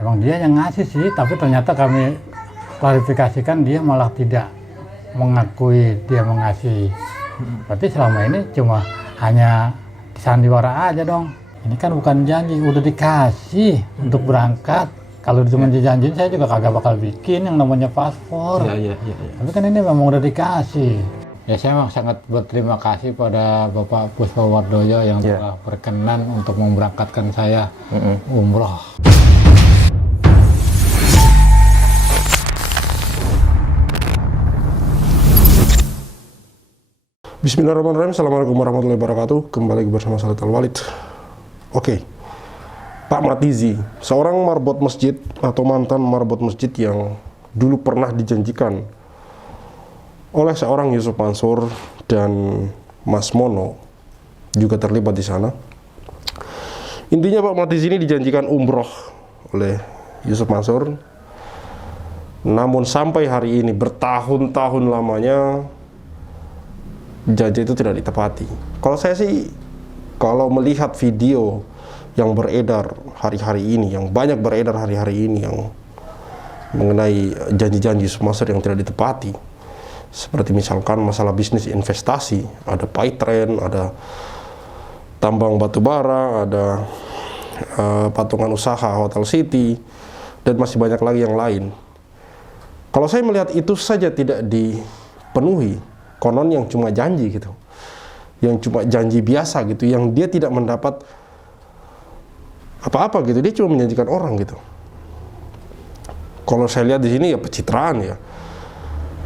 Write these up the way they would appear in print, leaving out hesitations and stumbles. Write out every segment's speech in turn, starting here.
Emang dia yang ngasih sih, tapi ternyata kami klarifikasikan dia malah tidak mengakui dia mengasih. Berarti selama ini cuma hanya sandiwara aja dong. Ini kan bukan janji, udah dikasih untuk berangkat. Kalau cuma dijanjiin saya juga kagak bakal bikin yang namanya paspor. Iya. Tapi kan ini memang udah dikasih. Ya saya memang sangat berterima kasih pada Bapak Puspawardoyo yang telah berkenan untuk memberangkatkan saya umroh. Bismillahirrahmanirrahim. Assalamualaikum warahmatullahi wabarakatuh. Kembali bersama saya Al-Walid. Oke, Pak Matizi, seorang marbot masjid atau mantan marbot masjid yang dulu pernah dijanjikan oleh seorang Yusuf Mansur dan Mas Mono juga terlibat di sana. Intinya Pak Matizi ini dijanjikan umroh oleh Yusuf Mansur, namun sampai hari ini bertahun-tahun lamanya janji itu tidak ditepati. Kalau saya sih, kalau melihat video yang beredar hari-hari ini, yang banyak beredar hari-hari ini, yang mengenai janji-janji Yusuf Mansur yang tidak ditepati, seperti misalkan masalah bisnis investasi, ada Paytrend, ada tambang batu bara, ada patungan usaha Hotel City, dan masih banyak lagi yang lain. Kalau saya melihat itu saja tidak dipenuhi, konon yang cuma janji gitu, yang cuma janji biasa gitu, yang dia tidak mendapat apa-apa gitu, dia cuma menjanjikan orang gitu. Kalau saya lihat di sini ya pencitraan ya.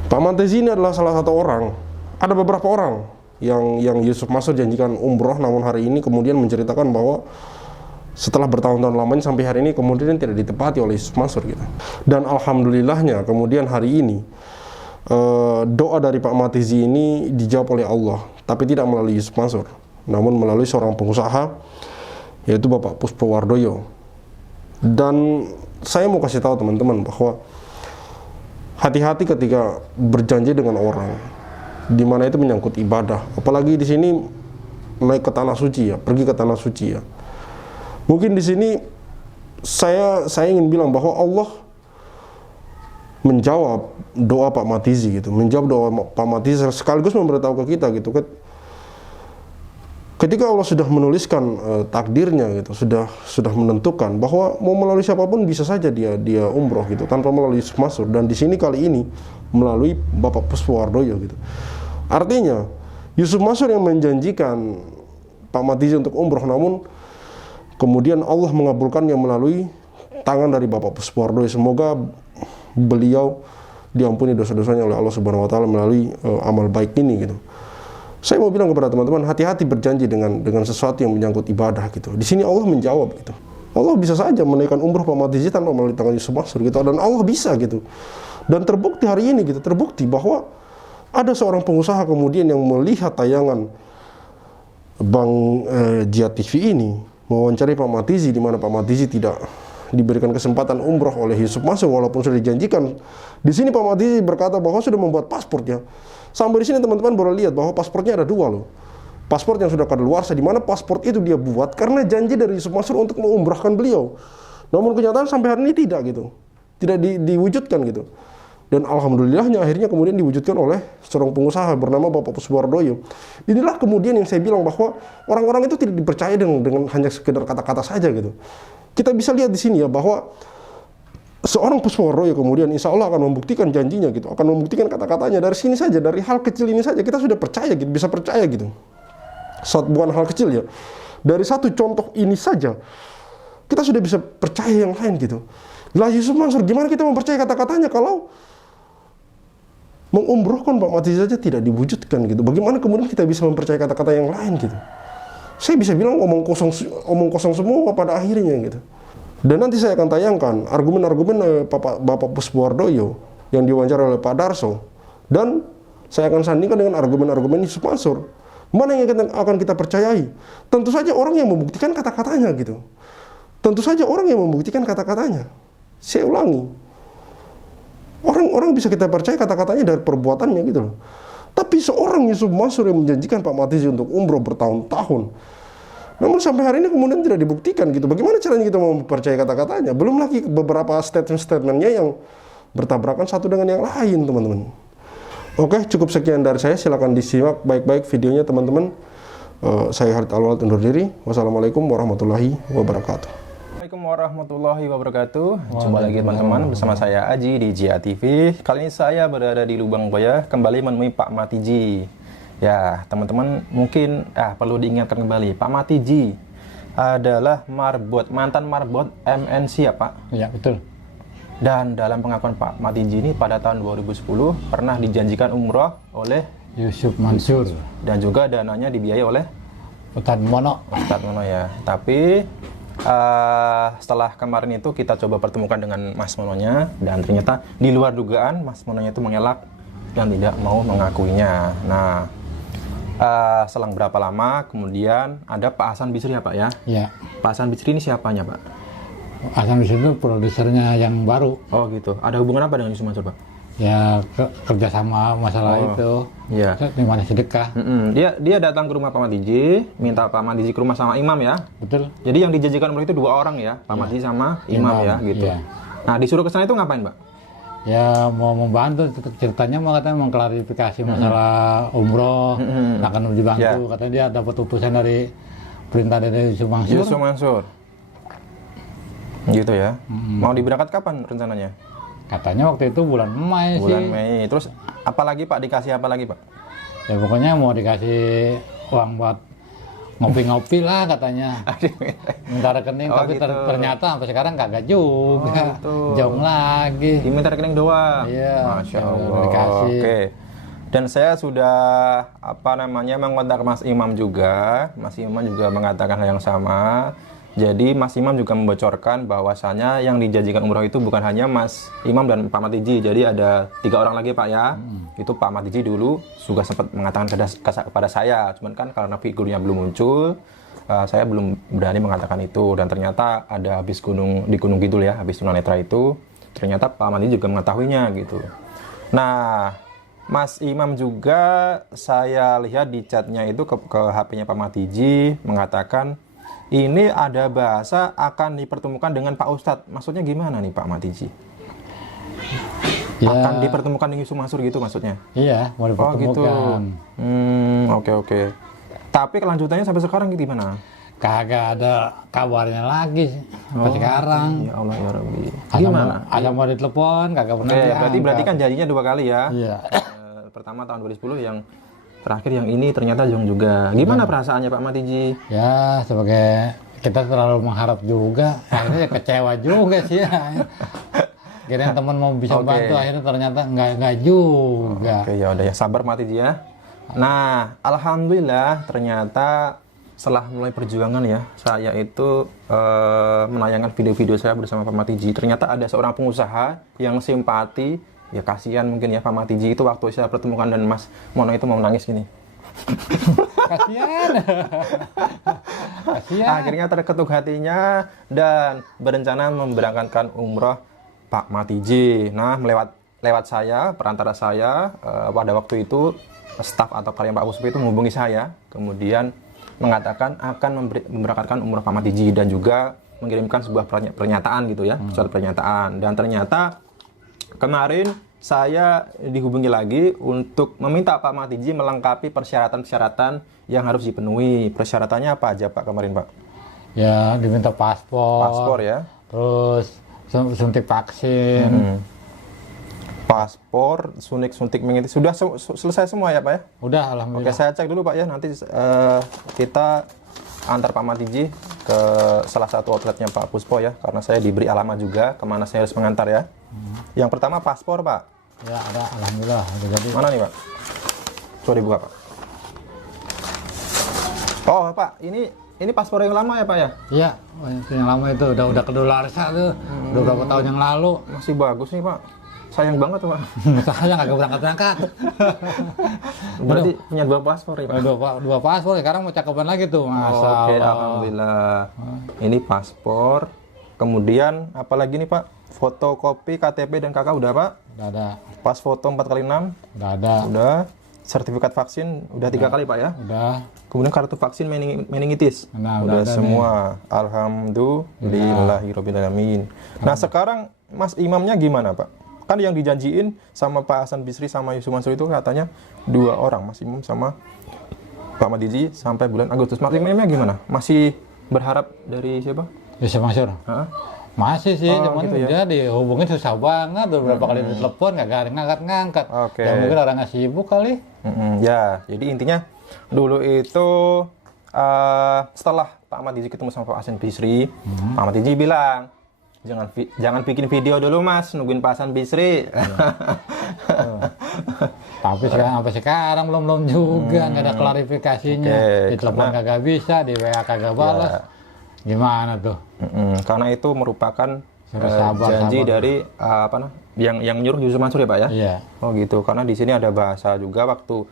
Pak Matizi ini adalah salah satu orang. Ada beberapa orang yang Yusuf Mansur janjikan umroh, namun hari ini kemudian menceritakan bahwa setelah bertahun-tahun lamanya sampai hari ini kemudian tidak ditepati oleh Yusuf Mansur gitu. Dan alhamdulillahnya kemudian hari ini doa dari Pak Matizi ini dijawab oleh Allah, tapi tidak melalui Yusuf Mansur, namun melalui seorang pengusaha, yaitu Bapak Puspawardoyo. Dan saya mau kasih tahu teman-teman bahwa hati-hati ketika berjanji dengan orang, di mana itu menyangkut ibadah, apalagi di sini naik ke tanah suci ya, pergi ke tanah suci ya. Mungkin di sini saya ingin bilang bahwa Allah menjawab doa Pak Matizi gitu, menjawab doa Pak Matizi sekaligus memberitahu ke kita gitu, ketika Allah sudah menuliskan takdirnya gitu, sudah menentukan bahwa mau melalui siapapun bisa saja dia umroh gitu, tanpa melalui Yusuf Mansur, dan di sini kali ini melalui Bapak Puspawardoyo gitu. Artinya Yusuf Mansur yang menjanjikan Pak Matizi untuk umroh, namun kemudian Allah mengabulkannya melalui tangan dari Bapak Puspawardoyo. Semoga beliau diampuni dosa-dosanya oleh Allah Subhanahu wa taala melalui amal baik ini gitu. Saya mau bilang kepada teman-teman, hati-hati berjanji dengan sesuatu yang menyangkut ibadah gitu. Di sini Allah menjawab gitu. Allah bisa saja menaikkan umroh Pak Matizi tanpa melalui tangan Yusuf Mansur gitu, dan Allah bisa gitu. Dan terbukti hari ini gitu, terbukti bahwa ada seorang pengusaha kemudian yang melihat tayangan Bang Jihad TV ini mewawancari Pak Matizi, di mana Pak Matizi tidak diberikan kesempatan umroh oleh Yusuf Mansur walaupun sudah dijanjikan. Di sini Pak Matizi berkata bahwa sudah membuat paspornya. Sampai di sini teman-teman baru lihat bahwa paspornya ada dua loh. Paspor yang sudah kadaluarsa, di mana paspor itu dia buat karena janji dari Yusuf Mansur untuk mengumrahkan beliau. Namun kenyataan sampai hari ini tidak gitu. Tidak diwujudkan gitu. Dan alhamdulillahnya akhirnya kemudian diwujudkan oleh seorang pengusaha bernama Bapak Puspawardoyo. Inilah kemudian yang saya bilang bahwa orang-orang itu tidak dipercaya dengan hanya sekedar kata-kata saja gitu. Kita bisa lihat di sini ya bahwa seorang Puspawardoyo kemudian insya Allah akan membuktikan janjinya gitu, akan membuktikan kata-katanya. Dari sini saja, dari hal kecil ini saja kita sudah percaya gitu, bisa percaya gitu. Bukan hal kecil ya, dari satu contoh ini saja kita sudah bisa percaya yang lain gitu. Lah Yusuf Mansur, gimana kita mempercayai kata-katanya kalau mengumrohkan Pak Matizi saja tidak diwujudkan gitu? Bagaimana kemudian kita bisa mempercayai kata-kata yang lain gitu? Saya bisa bilang omong kosong semua pada akhirnya gitu. Dan nanti saya akan tayangkan argumen-argumen Bapak Puspawardoyo yang diwawancara oleh Pak Darso, dan saya akan sandingkan dengan argumen-argumen Yusuf Mansur. Mana yang akan kita percayai? Tentu saja orang yang membuktikan kata-katanya gitu. Tentu saja orang yang membuktikan kata-katanya. Saya ulangi, orang bisa kita percaya kata-katanya dari perbuatannya gitu loh. Tapi seorang Yusuf Mansur yang menjanjikan Pak Matizi untuk umroh bertahun-tahun, Namun sampai hari ini kemudian tidak dibuktikan gitu. Bagaimana caranya kita mau percaya kata-katanya? Belum lagi beberapa statement-statementnya yang bertabrakan satu dengan yang lain, teman-teman. Oke, cukup sekian dari saya. Silakan disimak baik-baik videonya, teman-teman. Saya Khalid Alwalad undur diri. Wassalamualaikum warahmatullahi wabarakatuh. Assalamualaikum warahmatullahi wabarakatuh. Jumpa lagi teman-teman bersama saya Aji di JA TV. Kali ini saya berada di Lubang Buaya, kembali menemui Pak Matiji. Ya, teman-teman mungkin perlu diingatkan kembali, Pak Matiji adalah mantan marbot MNC ya Pak? Ya, betul. Dan dalam pengakuan Pak Matiji ini pada tahun 2010 pernah dijanjikan umroh oleh Yusuf Mansur dan juga dananya dibiayai oleh Ustadz Mono. Ustadz Mono ya. Tapi setelah kemarin itu kita coba pertemukan dengan Mas Mononya, dan ternyata di luar dugaan Mas Mononya itu mengelak dan tidak mau mengakuinya. Nah, selang berapa lama kemudian ada Pak Hasan Bisri ya Pak ya? Ya. Pak Hasan Bisri ini siapanya Pak? Hasan Bisri itu produsernya yang baru. Oh gitu. Ada hubungan apa dengan Yusuf Mansur Pak? Ya, kerjasama masalah itu. Iya. Di mana sedekah. Dia datang ke rumah Pak Matiji, minta Pak Matiji ke rumah sama Imam ya? Betul. Jadi yang dijanjikan umroh itu 2 orang ya? Pak Matiji sama Imam ya gitu. Iya. Nah, disuruh ke sana itu ngapain Pak? Ya, mau membantu, ceritanya mau katanya mengklarifikasi masalah umroh, akan dibantu. Katanya dia dapat utusan dari perintah dari Yusuf Mansur. Yusuf Mansur. Gitu ya. Mau diberangkat kapan rencananya? Katanya waktu itu bulan Mei sih. Bulan Mei. Terus apalagi Pak, dikasih apa lagi Pak? Ya pokoknya mau dikasih uang buat ngopi-ngopi lah katanya. Minta rekening, tapi gitu. ternyata sampai sekarang kagak juga. Gitu. Jauh lagi. Diminta rekening doang. Iya. Masya ya, Allah. dikasih. Oke. Dan saya sudah mengontak Mas Imam juga. Mas Imam juga mengatakan hal yang sama. Jadi Mas Imam juga membocorkan bahwasanya yang dijanjikan umroh itu bukan hanya Mas Imam dan Pak Matiji. Jadi ada 3 orang lagi Pak ya. Itu Pak Matiji dulu juga sempat mengatakan kepada saya. Cuman kan karena figurnya belum muncul, saya belum berani mengatakan itu. Dan ternyata ada di Gunung Kidul ya, habis tunanetra itu. Ternyata Pak Matiji juga mengetahuinya gitu. Nah, Mas Imam juga saya lihat di chatnya itu ke HP-nya Pak Matiji mengatakan ini ada bahasa akan dipertemukan dengan Pak Ustadz. Maksudnya gimana nih Pak Matiji? Ya, akan dipertemukan dengan Yusuf Mansur gitu maksudnya? Iya, mau dipertemukan. Oke. Tapi kelanjutannya sampai sekarang gimana? Kagak ada kabarnya lagi sampai sekarang. Ya Allah ya Rabbi. Gimana? Ada mau ditelepon, kagak pernah diangkat. Berarti kan janjinya 2 kali ya? Iya. Pertama tahun 2010, yang terakhir yang ini ternyata juga. Gimana perasaannya Pak Matiji? Ya, sebagai kita terlalu mengharap juga, akhirnya kecewa juga sih ya. Kira teman mau bisa bantu, akhirnya ternyata enggak juga. Oke, ya udah ya, sabar Matiji ya. Nah, alhamdulillah ternyata setelah mulai perjuangan ya, saya itu menayangkan video-video saya bersama Pak Matiji. Ternyata ada seorang pengusaha yang simpati. Ya kasihan mungkin ya Pak Matiji itu waktu saya pertemukan dan Mas Mono itu mau nangis gini. Kasihan. Akhirnya terketuk hatinya dan berencana memberangkatkan umroh Pak Matiji. Nah, lewat saya, perantara saya, pada waktu itu staf atau karyawan Pak Puspo itu menghubungi saya, kemudian mengatakan akan memberangkatkan umroh Pak Matiji dan juga mengirimkan sebuah pernyataan gitu ya, surat pernyataan. Dan ternyata kemarin saya dihubungi lagi untuk meminta Pak Matiji melengkapi persyaratan-persyaratan yang harus dipenuhi. Persyaratannya apa aja Pak kemarin Pak? Ya, diminta paspor. Paspor ya. Terus suntik vaksin. Paspor, suntik mengikuti. Sudah selesai semua ya Pak ya? Udah, alhamdulillah. Oke, saya cek dulu Pak ya. Nanti kita antar Pak Matiji ke salah satu outletnya Pak Puspo ya, karena saya diberi alamat juga kemana saya harus mengantar ya. Yang pertama paspor Pak. Ya ada, alhamdulillah. Udah jadi. Mana nih Pak? Coba dibuka Pak. Oh Pak, ini paspor yang lama ya Pak ya? Iya, itu yang lama itu udah kedaluarsa tuh. Udah berapa tahun yang lalu. Masih bagus nih Pak. Sayang banget tuh Pak. Sayang agak berangkat. Berarti punya 2 paspor ya Pak? Dua paspor, sekarang mau cakepan lagi tuh. Masa Oke, alhamdulillah. Ini paspor. Kemudian apalagi nih Pak? Fotokopi KTP dan KK udah Pak? Udah ada. Pas foto 4x6? Udah ada. Udah. sertifikat vaksin udah 3 kali Pak ya. Udah. Kemudian kartu vaksin meningitis. Nah, udah udah semua. Alhamdulillahirobbilalamin. Nah sekarang Mas Imamnya gimana Pak? Kan yang dijanjiin sama Pak Hasan Bisri sama Yusuf Mansur itu katanya 2 orang, Mas Imam sama Pak Madiji sampai bulan Agustus. Mas Imamnya gimana? Masih berharap dari siapa? Yusuf Mansur. Hah? Masih sih, Oh, cuman gitu ya? dia dihubungin susah banget. Beberapa kali ditelepon nggak ngangkat-ngangkat. Oke. Ya mungkin orangnya sibuk kali. Ya, jadi intinya dulu itu setelah Pak Ahmad Diji ketemu sama Pak Hasan Bisri, Pak Ahmad Diji bilang, jangan bikin video dulu Mas, nungguin Pak Hasan Bisri. Tapi sampai sekarang belum juga, nggak ada klarifikasinya. Oke, Di telepon kagak bisa, di WA kagak balas. Gimana tuh? Karena itu merupakan sabar. janji dari yang nyuruh Yusuf Mansur ya Pak ya? Iya. Oh gitu, karena di sini ada bahasa juga waktu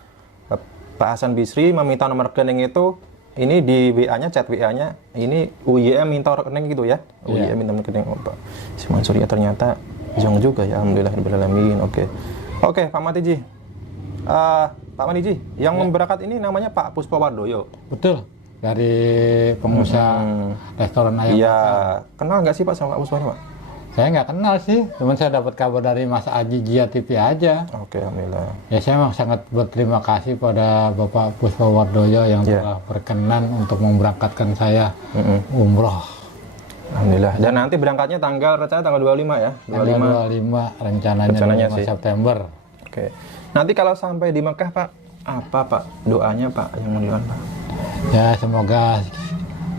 Pak Hasan Bisri meminta nomor rekening itu, ini di WA-nya, chat WA-nya, ini UYM minta rekening gitu ya? UYM minta rekening, oh Pak Yusuf Mansur ya ternyata jong juga ya, alhamdulillahirobbilalamin. Oke, Pak Matiji. Pak Matiji, yang berangkat ini namanya Pak Puspawardoyo. Betul. Dari pengusaha restoran ayam Iya, bakar. kenal nggak sih Pak sama Pak Puspawardoyo Pak? Saya nggak kenal sih, cuman saya dapat kabar dari Mas Aji Jia TV aja. Oke, alhamdulillah. Ya saya memang sangat berterima kasih pada Bapak Puspawardoyo yang telah berkenan untuk memberangkatkan saya umroh. Alhamdulillah. Dan nanti berangkatnya tanggal 25 ya? Tanggal 25 rencananya 5 sih. September. Oke. Nanti kalau sampai di Mekah Pak, apa Pak doanya Pak yang mendoakan Pak? Ya semoga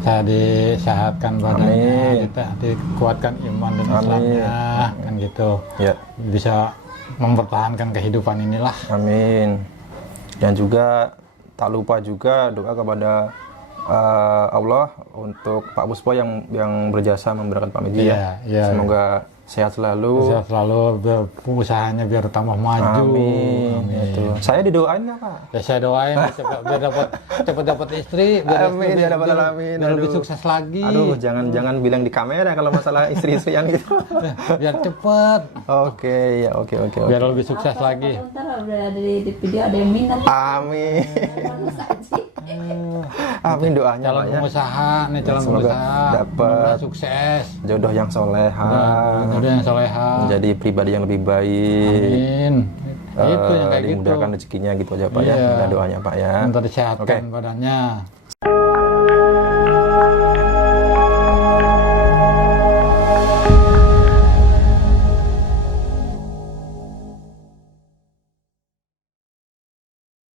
saya disehatkan badannya, kita dikuatkan iman dan Islamnya, kan gitu. Ya. Bisa mempertahankan kehidupan inilah. Amin. Dan juga tak lupa juga doa kepada Allah untuk Pak Puspo yang berjasa memberangkat Pak Miji ya. Semoga sehat selalu. Sehat selalu, usahanya biar tambah maju. Amin. Itu. Saya didoain nggak Pak? Ya saya doain biar cepat dapat istri, Amin, ya Rabbal Alamin. Biar lebih sukses lagi. Aduh, jangan bilang di kamera kalau masalah istri-istri yang itu. Biar cepet. Oke. Biar lebih sukses lagi. Ntar udah ada di video ada yang minat. Amin. Amin doanya Calon Pak ya. pengusaha nih, calon Semoga pengusaha dapat sukses. Jodoh yang soleha. Jodoh yang soleha. Menjadi pribadi yang lebih baik. Amin. Itu yang kayak gitu. Dimudahkan rezekinya gitu aja Pak ya. Iya. Minta doanya Pak ya. Minta disehatkan badannya.